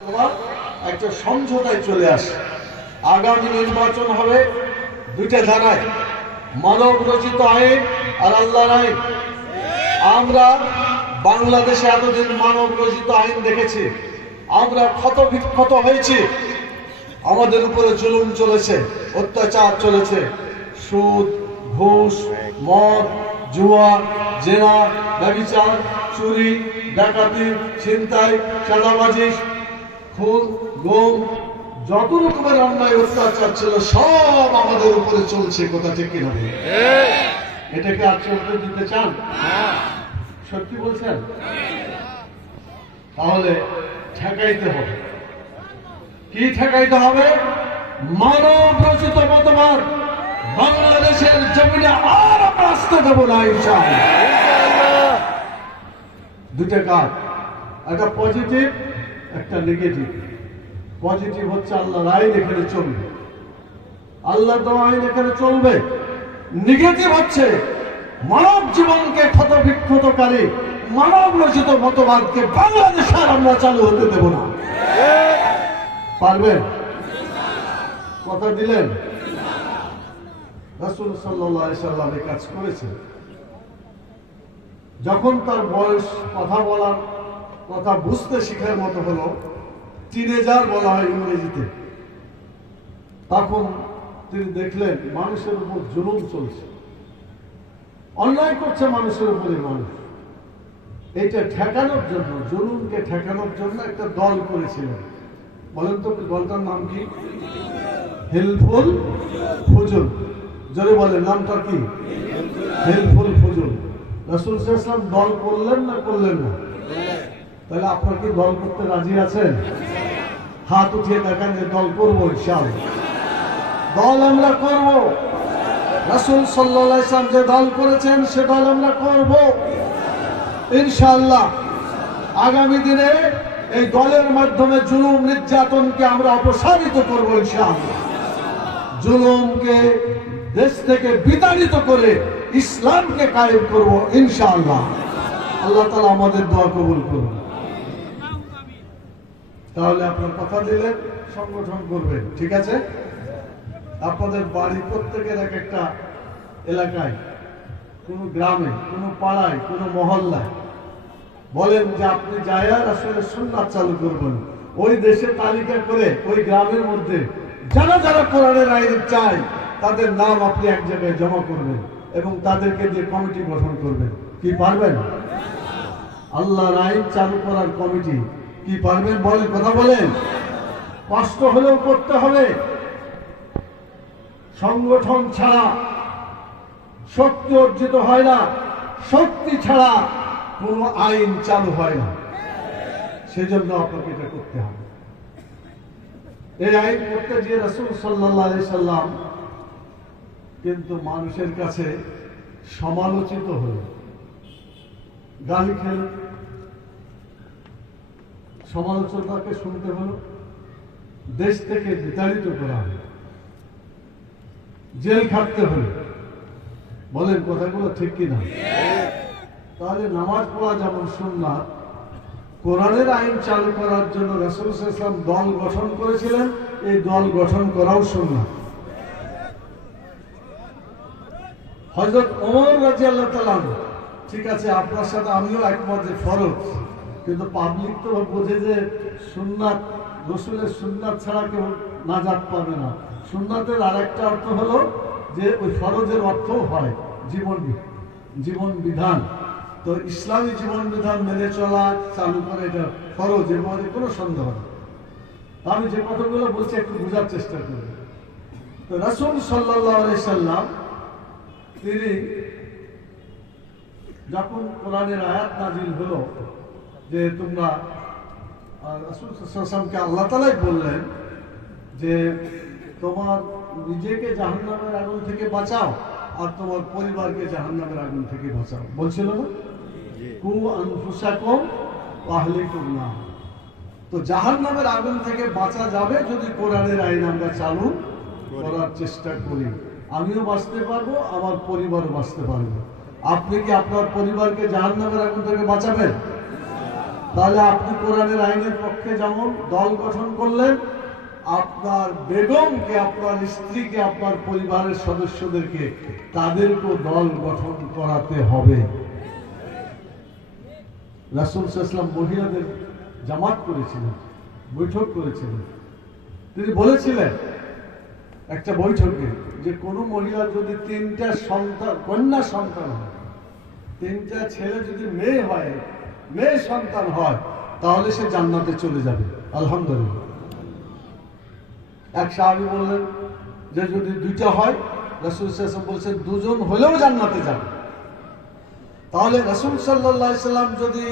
একটা সমঝোতায় চলে আসে। আগামী নির্বাচন হবে দুইটা ধারায়, মানব রচিত আইন আর আল্লাহর আইন। আমরা বাংলাদেশে এতদিন মানব রচিত আইন দেখেছি, আমরা ক্ষত বিক্ষত হয়েছি, আমাদের উপরে জুলুম চলেছে, অত্যাচার চলেছে, সুদ, ঘুষ, মদ, জুয়া, জেনা, ব্যভিচার, চুরি, ডাকাতি, ছিনতাই, চাঁদাবাজি, খুন, গুম, যত রকমের অন্যায় অত্যাচার ছিল সব আমাদের উপরে চলছে। কথা ঠিক কিনা? এটাকে আর চলতে দিতে চান? সত্যি বলছেন? তাহলে ঠেকাইতে হবে। কি ঠেকাইতে হবে? মানব রচিত মতবাদ বাংলাদেশের জমিনে আর আমরা আসতে দেব না ইনশাআল্লাহ। দুটো কাজ, একটা পজিটিভ, একটা নেগেটিভ। পজিটিভ হচ্ছে আল্লাহর আইন এখানে চলবে, আল্লাহর দেওয়া আইন এখানে চলবে। নেগেটিভ হচ্ছে মানব জীবনকে ক্ষত বিক্ষতকারী মানব রচিত মতবাদকে বাংলাদেশে আর আমরা চালু হতে দেব না। পারবেন? কথা দিলেন? রাসূল সাল্লাল্লাহু আলাইহি সাল্লাম এই কাজ করেছেন। যখন তার বয়স কথা বলার, কথা বুঝতে শিখার মতো হলো, টিনেজার বলা হয় ইংরেজিতে, তখন তিনি দেখলেন মানুষের উপর জুলুম চলছে, অন্যায় করছে মানুষের উপরে মানুষ। এইটা ঠেকানোর জন্য, জুলুমকে ঠেকানোর জন্য একটা দল করেছিলেন। বলেন তো দলটার নাম কি? হেল্পফুল ফুজুল। জোরে বলেন, নামটা কি? হেল্পফুল ফুজুল। রাসূল সাল্লাল্লাহু আলাইহি ওয়াসাল্লাম দল করলেন না করলেন না? তাহলে আপনারা কি দল করতে রাজি আছেন? হাত উঠিয়ে দেখান যে দল করবো ইনশাআল্লাহ। দল আমরা করব। রাসূল সাল্লাল্লাহু আলাইহি ওয়াসাল্লাম যে দল করেছেন সে দল আমরা করব ইনশাআল্লাহ। আগামী দিনে এই দলের মাধ্যমে জুলুম নির্যাতনকে আমরা অপসারিত করব ইনশাআল্লাহ। জুলুমকে দেশ থেকে বিতাড়িত করে ইসলামকে কায়েম করব ইনশাআল্লাহ। আল্লাহ তাআলা আমাদের দোয়া কবুল করুন। তাহলে আপনার কথা দিলেন, সংগঠন করবেন, ঠিক আছে? আপনাদের বাড়ি প্রত্যেকের এক একটা এলাকায়, কোন গ্রামে, কোন পাড়ায়, কোন মহল্লায় বলেন যে আপনি যায়া আসলে সুন্নাত চালু করবেন। ওই দেশে তালিকা করে ওই গ্রামের মধ্যে যারা যারা কোরআনের আইন চায় তাদের নাম আপনি এক জায়গায় জমা করবেন এবং তাদেরকে দিয়ে কমিটি গঠন করবেন। কি পারবেন? আল্লাহর আইন চালু করার কমিটি কি পারবেন? বলেন, কথা বলেন। কষ্ট হলেও করতে হবে। সংগঠন ছাড়া শক্তি অর্জিত হয় না, শক্তি ছাড়া কোনো আইন চালু হয় না। সেজন্য আপনাকে এটা করতে হবে। এই আইন করতে গিয়ে রাসূল সাল্লাল্লাহু আলাইহি সাল্লাম কিন্তু মানুষের কাছে সমালোচিত হলেন, গালি খেলেন, সমালোচনাকে শুনতে হলো, দেশ থেকে বিতাড়িত করা হলো, জেল খাটতে হলো। বলেন কথাগুলো ঠিক কিনা? তাহলে নামাজ পড়া যেমন সুন্নাত, কোরআনের আইন চালু করার জন্য রাসূল সাল্লাল্লাহু আলাইহি ওয়াসাল্লাম দল গঠন করেছিলেন, এই দল গঠন করাও সুন্নাত। হযরত ওমর রাদিয়াল্লাহু তাআলা, ঠিক আছে আপনার সাথে আমিও একমত যে ফরজ, কিন্তু পাবলিক তো বোঝে যে সুন্নাত, রাসূলের সুন্নাত ছাড়া কেউ নাজাত পাবে না। সুন্নাতের আরেকটা অর্থ হলো যে ওই ফরজের অর্থও হয় জীবন বিধান। তো ইসলামী জীবন বিধান মেনে চলা, চালু করে, এটা ফরজ, এর মধ্যে কোনো সন্দেহ নেই। আমি যে কথাগুলো বলছি একটু বোঝার চেষ্টা করি। তো রাসূল সাল্লাল্লাহু আলাইহি সাল্লাম তিনি যখন কোরআনের আয়াত নাজিল হলো যে তোমরা, রাসূল সাল্লাল্লাহু আলাইহি ওয়াসাল্লামকে আল্লাহ তাআলাই বললেন যে তোমার নিজেকে জাহান্নামের আগুন থেকে বাঁচাও আর তোমার পরিবারকে জাহান্নামের আগুন থেকে বাঁচাও। বলছিল না? কু আনফুসাকুম ওয়া আহলিকুম নার। তো জাহান্নামের আগুন থেকে বাঁচা যাবে যদি কোরআনের আইন আমরা চালু করার চেষ্টা করি। আমিও বাঁচতে পারবো, আমার পরিবারও বাঁচতে পারবে। আপনি কি আপনার পরিবারকে জাহান্নামের আগুন থেকে বাঁচাবেন? তাহলে আপনি কোরআনের আইনের পক্ষে যেমন দল গঠন করলেন, আপনার বেগমকে, আপনার স্ত্রীকে, আপনার পরিবারের সদস্যদেরকে তাদেরকেও দল গঠন করাতে হবে। রাসূল সাল্লাল্লাহু আলাইহি ওয়াসাল্লাম মহিলাদের জামাত করেছিলেন, বৈঠক করেছিলেন। তিনি বলেছিলেন একটা বৈঠকে যে কোনো মহিলা যদি 3টা সন্তান, কন্যা সন্তান হয়, 3টা ছেলে যদি মেয়ে হয়, মেয়ে সন্তান হয়, তাহলে সে জান্নাতে চলে যাবে। আলহামদুলিল্লাহ। এক সাহাবী বললেন যে যদি 2টা হয়, রাসূল সাল্লাল্লাহু আলাইহি ওয়াসাল্লাম বলেছেন 2জন হলেও জান্নাতে যাবে। তাহলে রাসূল সাল্লাল্লাহু আলাইহি ওয়াসাল্লাম যদি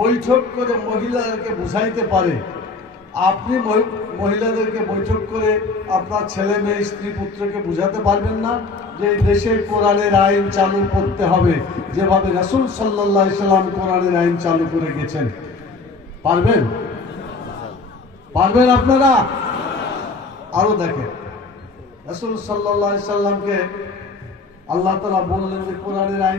বৈঠক করে মহিলাদেরকে বুঝাইতে পারে, আপনি মহিলাদেরকে বৈঠক করে আপনার ছেলে মেয়ে স্ত্রী পুত্রকে বুঝাতে পারবেন না যে এই দেশের কোরআনের আইন চালু করতে হবে যেভাবে রাসূল সাল্লাল্লাহু আলাইহি ওয়াসাল্লাম কোরআনের আইন চালু করে গেছেন? পারবেন? পারবেন আপনারা? আরো দেখেন, রাসূল সাল্লাল্লাহু আলাইহি ওয়াসাল্লামকে আল্লাহ তাআলা বললেন যে কোরআনের আইন